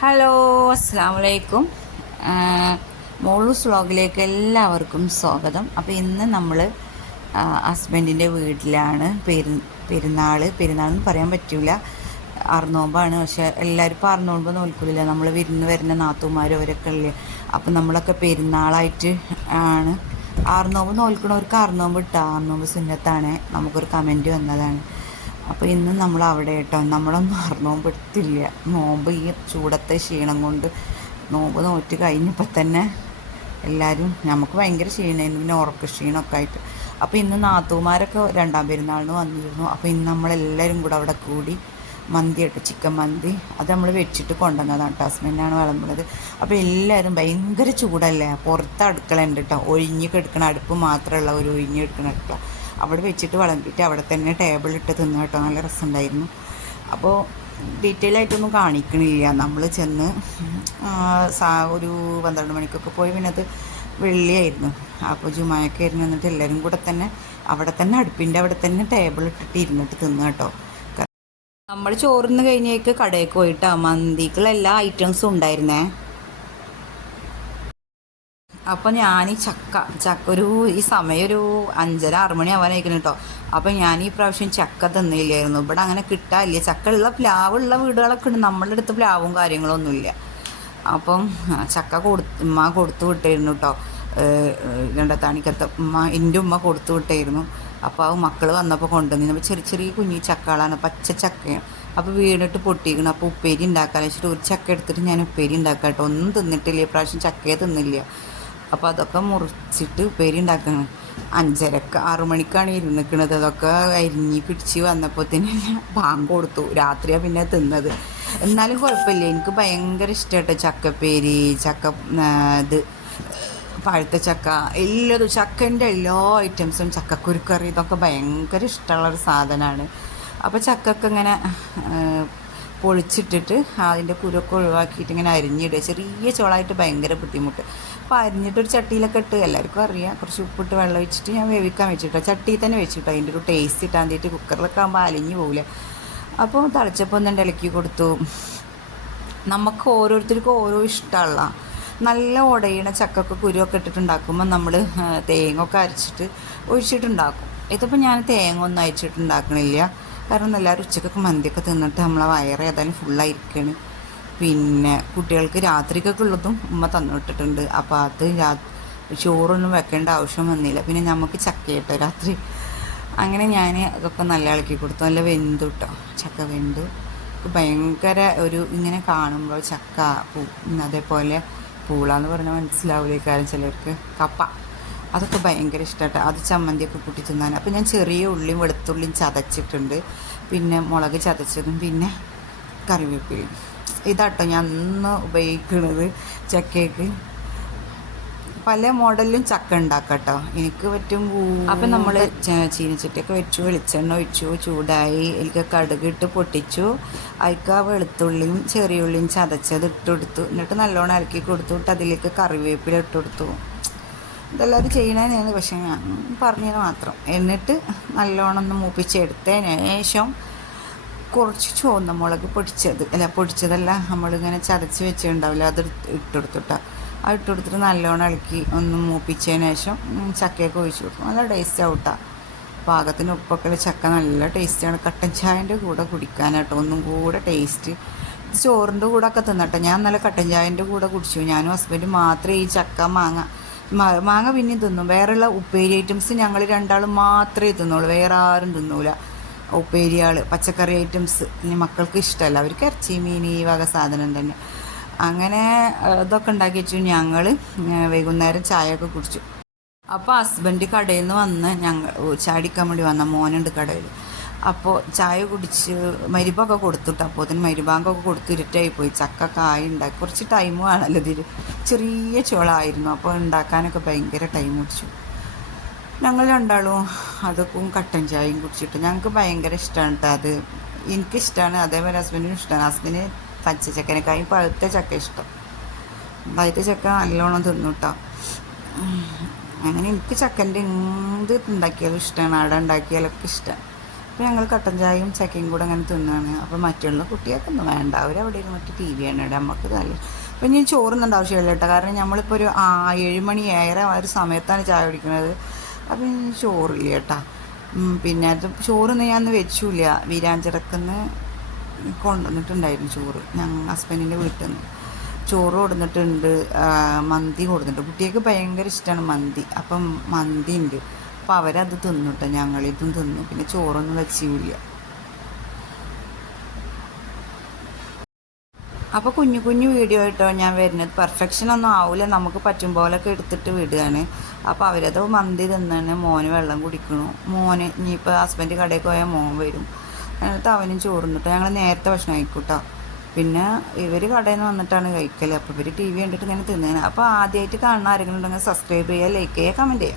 Hello അസ്സാം വലൈക്കും മോളൂസ് വ്ളോഗിലേക്ക് എല്ലാവർക്കും സ്വാഗതം. അപ്പോൾ ഇന്ന് നമ്മൾ ഹസ്ബൻഡിന്റെ വീട്ടിലാണ് പെരു പെരുന്നാൾ പെരുന്നാൾ എന്ന് പറയാൻ പറ്റില്ല അറുന്നോമ്പാണ് പക്ഷെ എല്ലാവരും ഇപ്പോൾ അറുന്നോമ്പ് നോൽക്കില്ല നമ്മൾ വിരുന്ന് വരുന്ന നാത്തുമാരും അവരൊക്കെ ഇല്ലേ അപ്പം നമ്മളൊക്കെ പെരുന്നാളായിട്ട് ആണ്. അറുനോമ്പ് നോൽക്കണവർക്ക് അറുനോമ്പ് ഇട്ടാ. അറുനോമ്പ് സുന്നത്താണ്. നമുക്കൊരു കമന്റ് വന്നതാണ്. അപ്പോൾ ഇന്ന് നമ്മൾ അവിടെ കേട്ടോ. നമ്മളൊന്നും പെടുത്തില്ല നോമ്പ് ഈ ചൂടത്തെ ക്ഷീണം കൊണ്ട് നോമ്പ് നോറ്റ് കഴിഞ്ഞപ്പോൾ തന്നെ എല്ലാവരും നമുക്ക് ഭയങ്കര ക്ഷീണമായിരുന്നു പിന്നെ ഉറക്ക ക്ഷീണമൊക്കെ ആയിട്ട്. അപ്പോൾ ഇന്ന് നാത്തൂമാരൊക്കെ രണ്ടാം പെരുന്നാളിന് വന്നിരുന്നു. അപ്പോൾ ഇന്ന് നമ്മളെല്ലാവരും കൂടെ അവിടെ കൂടി മന്തി കേട്ടോ ചിക്കൻ മന്തി അത് നമ്മൾ വെച്ചിട്ട് കൊണ്ടുവന്നതാണ് കേട്ടോ. ഹസ്ബൻഡാണ് വിളമ്പുന്നത്. അപ്പോൾ എല്ലാവരും ഭയങ്കര ചൂടല്ലേ? പുറത്ത് അടുക്കള ഉണ്ട് കേട്ടോ. ഒഴിഞ്ഞ് കിടക്കണ അടുപ്പ് മാത്രമുള്ള ഒരു ഒഴിഞ്ഞ് കിടക്കണ അടുക്കള. അവിടെ വെച്ചിട്ട് വിളമ്പിയിട്ട് അവിടെ തന്നെ ടേബിളിട്ട് തിന്നു കേട്ടോ. നല്ല രസമുണ്ടായിരുന്നു. അപ്പോൾ ഡീറ്റെയിൽ ആയിട്ടൊന്നും കാണിക്കണില്ല. നമ്മൾ ചെന്ന് സാ ഒരു പന്ത്രണ്ട് മണിക്കൊക്കെ പോയി പിന്നെ അത് വെള്ളിയായിരുന്നു. അപ്പോൾ ജുമായൊക്കെ ആയിരുന്നു എന്നിട്ട് എല്ലാവരും കൂടെ തന്നെ അവിടെ തന്നെ അടുപ്പിന്റെ അവിടെ തന്നെ ടേബിൾ ഇട്ടിട്ട് ഇരുന്നിട്ട് തിന്നു കേട്ടോ. നമ്മൾ ചോറിന്ന് കഴിഞ്ഞേക്ക് കടയിൽ പോയിട്ടാ. മന്തിക്കുള്ള എല്ലാ ഐറ്റംസും ഉണ്ടായിരുന്നേ. അപ്പോൾ ഞാൻ ഈ ചക്ക ചക്ക ഒരു ഈ സമയം ഒരു അഞ്ചര ആറ് മണി കേട്ടോ അപ്പം ഞാൻ ഈ പ്രാവശ്യം ചക്ക തന്നില്ലായിരുന്നു. ഇവിടെ അങ്ങനെ കിട്ടാനില്ല. ചക്ക ഉള്ള പ്ലാവുള്ള വീടുകളൊക്കെ ഉണ്ട്. നമ്മളുടെ അടുത്ത് പ്ലാവും കാര്യങ്ങളൊന്നുമില്ല. അപ്പം ചക്ക കൊടുത്ത് ഉമ്മ കൊടുത്തു വിട്ടായിരുന്നു കേട്ടോ രണ്ടത്താണിക്കത്തെ ഉമ്മ എന്റെ ഉമ്മ കൊടുത്തു വിട്ടായിരുന്നു അപ്പോൾ ആ മക്കൾ വന്നപ്പോൾ കൊണ്ടുവന്നു അപ്പോൾ ചെറിയ ചെറിയ കുഞ്ഞു ചക്കകളാണ്. പച്ച ചക്കയാണ് അപ്പോൾ വീണിട്ട് പൊട്ടിക്കണം. അപ്പോൾ ഉപ്പേരി ഉണ്ടാക്കാൻ വെച്ചിട്ട് ഒരു ചക്ക എടുത്തിട്ട് ഞാൻ ഉപ്പേരി ഉണ്ടാക്കാം കേട്ടോ ഒന്നും തിന്നിട്ടില്ല. പ്രാവശ്യം ചക്കയെ തിന്നില്ല. അപ്പോൾ അതൊക്കെ മുറിച്ചിട്ട് ഉപ്പേരി ഉണ്ടാക്കണം. അഞ്ചരക്ക് ആറു മണിക്കാണ് ഇരുന്നിക്കണത് അതൊക്കെ അരിഞ്ഞി പിടിച്ച് വന്നപ്പോൾ തന്നെ പാമ്പ് കൊടുത്തു. രാത്രിയാണ് പിന്നെ തിന്നത്. എന്നാലും കുഴപ്പമില്ല. എനിക്ക് ഭയങ്കര ഇഷ്ടമായിട്ട് ചക്കപ്പേരി ചക്ക ഇത് പഴുത്ത ചക്ക എല്ലാതും. ചക്കന്റെ എല്ലാ ഐറ്റംസും ചക്കക്കുരുക്കറി ഇതൊക്കെ ഭയങ്കര ഇഷ്ടമുള്ളൊരു സാധനമാണ്. അപ്പോൾ ചക്കൊക്കെ ഇങ്ങനെ പൊളിച്ചിട്ടിട്ട് അതിന്റെ കുരൊക്കെ ഒഴിവാക്കിയിട്ട് ഇങ്ങനെ അരിഞ്ഞിടുക. ചെറിയ ചോളായിട്ട് ഭയങ്കര ബുദ്ധിമുട്ട്. അപ്പോൾ അരിഞ്ഞിട്ടൊരു ചട്ടിയിലൊക്കെ ഇട്ട് എല്ലാവർക്കും അറിയാം. കുറച്ച് ഉപ്പിട്ട് വെള്ളം വെച്ചിട്ട് ഞാൻ വേവിക്കാൻ വെച്ചിട്ടോ ചട്ടിയിൽ തന്നെ വെച്ചിട്ടോ. അതിന്റെ ഒരു ടേസ്റ്റ് ഇട്ടാൻ തീറ്റ് കുക്കറിലൊക്കെ ആകുമ്പോൾ അലിഞ്ഞു പോകില്ല അപ്പോൾ തളിച്ചപ്പോൾ ഒന്ന് ഇളക്കി കൊടുത്തു. നമുക്ക് ഓരോരുത്തർക്കും ഓരോ ഇഷ്ടമുള്ള നല്ല ഉടയണ ചക്കൊക്കെ കുരുവൊക്കെ ഇട്ടിട്ടുണ്ടാക്കുമ്പോൾ നമ്മൾ തേങ്ങ ഒക്കെ അരച്ചിട്ട് ഒഴിച്ചിട്ടുണ്ടാക്കും. ഇതിപ്പോൾ ഞാൻ തേങ്ങ ഒന്നും അയച്ചിട്ടുണ്ടാക്കണില്ല കാരണം എല്ലാവരും ഉച്ചക്കൊക്കെ മന്തിയൊക്കെ തിന്നിട്ട് നമ്മളെ വയറ് ഏതായാലും ഫുള്ളായിരിക്കുകയാണ് പിന്നെ കുട്ടികൾക്ക് രാത്രിക്കൊക്കെ ഉള്ളതും ഉമ്മ തന്നിട്ടിട്ടുണ്ട് അപ്പോൾ അത് രാ ചോറൊന്നും വെക്കേണ്ട ആവശ്യം വന്നില്ല. പിന്നെ നമുക്ക് ചക്ക രാത്രി. അങ്ങനെ ഞാൻ അതൊക്കെ നല്ല ഇളക്കി കൊടുത്തു. നല്ല വെന്തു കേട്ടോ ചക്ക വെന്തു. ഭയങ്കര ഒരു ഇങ്ങനെ കാണുമ്പോൾ ചക്ക പൂ അതേപോലെ പൂളാന്ന് പറഞ്ഞാൽ മനസ്സിലാവില്ല ചിലർക്ക് കപ്പ. അതൊക്കെ ഭയങ്കര ഇഷ്ടമായിട്ട് അത് ചമ്മന്തിയൊക്കെ കൂട്ടി തിന്നാൻ. അപ്പോൾ ഞാൻ ചെറിയ ഉള്ളിയും വെളുത്തുള്ളിയും ചതച്ചിട്ടുണ്ട്. പിന്നെ മുളക് ചതച്ചതും പിന്നെ കറിവേപ്പിലയും. ഇതാട്ടോ ഞാൻ അന്ന് ഉപയോഗിക്കുന്നത് ചക്കയ്ക്ക്. പല മോഡലിലും ചക്ക ഉണ്ടാക്കട്ടോ. എനിക്ക് പറ്റും അപ്പം നമ്മൾ ചീനച്ചട്ടിയൊക്കെ വെച്ചു വെളിച്ചെണ്ണ ഒഴിച്ചു ചൂടായി. എനിക്ക് കടുകിട്ട് പൊട്ടിച്ചു. അതിക്ക് ആ വെളുത്തുള്ളിയും ചെറിയ ചെറിയുള്ളിയും ചതച്ചത് ഇട്ടുകൊടുത്തു എന്നിട്ട് നല്ലോണം ഇറക്കി കൊടുത്തു. അതിലേക്ക് കറിവേപ്പില ഇട്ടുകൊടുത്തു ഇതെല്ലാവരും ചെയ്യണേനാണ് പക്ഷേ ഞാൻ പറഞ്ഞത് മാത്രം. എന്നിട്ട് നല്ലോണം ഒന്ന് മൂപ്പിച്ചെടുത്തതിന് ശേഷം കുറച്ച് ചുവന്ന മുളക് പൊടിച്ചത്. അല്ല പൊടിച്ചതല്ല നമ്മളിങ്ങനെ ചതച്ച് വെച്ചിട്ടുണ്ടാവില്ല. അത് ഇട്ടെടുത്തിട്ടാ അത് ഇട്ടെടുത്തിട്ട് നല്ലോണം ഇളക്കി ഒന്ന് മൂപ്പിച്ചതിന് ശേഷം ചക്കയൊക്കെ ഒഴിച്ചു കൊടുക്കും. നല്ല ടേസ്റ്റ് ആവട്ടാ. പാകത്തിന് ഉപ്പൊക്കെ ചക്ക നല്ല ടേസ്റ്റാണ് കട്ടൻ ചായന്റെ കൂടെ കുടിക്കാനാട്ടോ. ഒന്നും കൂടെ ടേസ്റ്റ് ചോറിന്റെ കൂടെ ഒക്കെ തിന്നട്ടെ. ഞാൻ നല്ല കട്ടൻ ചായന്റെ കൂടെ കുടിച്ചു. ഞാനും ഹസ്ബൻഡ് മാത്രമേ ഈ ചക്ക മാങ്ങ മാങ്ങ പിന്നെയും തിന്നും. വേറെയുള്ള ഉപ്പേരി ഐറ്റംസ് ഞങ്ങൾ രണ്ടാളും മാത്രമേ തിന്നുള്ളൂ. വേറെ ആരും തിന്നൂല. ഉപ്പേരിയാൾ പച്ചക്കറി ഐറ്റംസ് ഇനി മക്കൾക്ക് ഇഷ്ടമല്ല. അവർക്ക് ഇറച്ചി മീൻ ഈ വക സാധനം തന്നെ. അങ്ങനെ ഇതൊക്കെ ഉണ്ടാക്കി വെച്ചു. ഞങ്ങൾ വൈകുന്നേരം ചായയൊക്കെ കുടിച്ചു. അപ്പോൾ ഹസ്ബൻഡ് കടയിൽ നിന്ന് വന്ന് ഞങ്ങൾ ചാടിക്കാൻ വേണ്ടി വന്ന. മോനുണ്ട് കടയിൽ അപ്പോൾ ചായ കുടിച്ച് മരുഭൊക്കെ കൊടുത്തിട്ട്. അപ്പോൾ അതിന് മരുഭാങ്കൊക്കെ കൊടുത്ത് ഇരുട്ടായി പോയി. ചക്ക കായ ഉണ്ടാക്കി. കുറച്ച് ടൈം വേണമല്ലോ ഇതിൽ ചെറിയ ചോളായിരുന്നു. അപ്പോൾ ഉണ്ടാക്കാനൊക്കെ ഭയങ്കര ടൈം കുടിച്ചു ഞങ്ങൾ രണ്ടാളും അതൊക്കെ കട്ടൻ ചായയും കുടിച്ചിട്ട്. ഞങ്ങൾക്ക് ഭയങ്കര ഇഷ്ടമാണ് കേട്ടോ അത്. എനിക്കിഷ്ടമാണ് അതേപോലെ ഹസ്ബൻഡിനും ഇഷ്ടമാണ് ഹസ്ബൻഡിന് പച്ച ചക്കനേക്കാളും പഴുത്ത ചക്ക ഇഷ്ടം. പഴുത്ത ചക്ക നല്ലോണം തിന്നു കേട്ടോ അങ്ങനെ എനിക്ക് ചക്കന്റെ എന്ത് ഉണ്ടാക്കിയാലും ഇഷ്ടമാണ് അവിടെ ഉണ്ടാക്കിയാലൊക്കെ ഇഷ്ടമാണ് അപ്പോൾ ഞങ്ങൾ കട്ടൻ ചായയും ചക്കയും കൂടെ അങ്ങനെ തിന്നാണ്. അപ്പോൾ മറ്റുള്ള കുട്ടികൾക്കൊന്നും വേണ്ട. അവരവിടെ ഇരുന്നിട്ട് ടി വി ആണ് ഇവിടെ നമുക്ക് നല്ല അപ്പം ഞാൻ ചോറുന്നുണ്ട് ആവശ്യമില്ല കേട്ടോ. കാരണം നമ്മളിപ്പോൾ ഒരു ആ മണി ഏഴര ആ ഒരു സമയത്താണ് ചായ കുടിക്കുന്നത്. അപ്പം ചോറില്ല കേട്ടാ. പിന്നെ അത് ചോറൊന്നും ഞാൻ വെച്ചില്ല. വീരാഞ്ചിറക്കുന്ന് കൊണ്ടുവന്നിട്ടുണ്ടായിരുന്നു ചോറ്. ഞങ്ങൾ ഹസ്ബൻഡിന്റെ വീട്ടിൽ നിന്ന് ചോറ് കൊടുത്തിട്ടുണ്ട് മന്തി കൊടുത്തിട്ടുണ്ട് കുട്ടികൾക്ക് ഭയങ്കര ഇഷ്ടമാണ് മന്തി. അപ്പം മന്തി ഉണ്ട് അപ്പം അവരത് തിന്നുട്ടോ ഞങ്ങളിതും തിന്നു. പിന്നെ ചോറൊന്നും വെച്ചില്ല. അപ്പോൾ കുഞ്ഞു കുഞ്ഞു വീഡിയോ ആയിട്ടോ ഞാൻ വരുന്നത്. പെർഫെക്ഷൻ ഒന്നും ആവില്ല നമുക്ക് പറ്റും പോലൊക്കെ എടുത്തിട്ട് വിടുകയാണ്. അപ്പോൾ അവരത് മന്തി തിന്നാണ്. മോന് വെള്ളം കുടിക്കണു. മോന് ഇനിയിപ്പോൾ ഹസ്ബൻഡ് കടയിൽ പോയാൽ മോൻ വരും. എന്നിട്ട് അവനും ചോറുന്നിട്ട് ഞങ്ങൾ നേരത്തെ ഭക്ഷണം ആയിക്കോട്ടോ പിന്നെ ഇവർ കടയിൽ നിന്ന് വന്നിട്ടാണ് കഴിക്കൽ അപ്പോൾ ഇവർ ടി വി കണ്ടിട്ട് ഇങ്ങനെ തിന്നുകയാണ് അപ്പോൾ ആദ്യമായിട്ട് കാണുന്ന ആരെങ്കിലും ഉണ്ടെങ്കിൽ സബ്സ്ക്രൈബ് ചെയ്യുക ലൈക്ക് ചെയ്യുക കമന്റ് ചെയ്യുക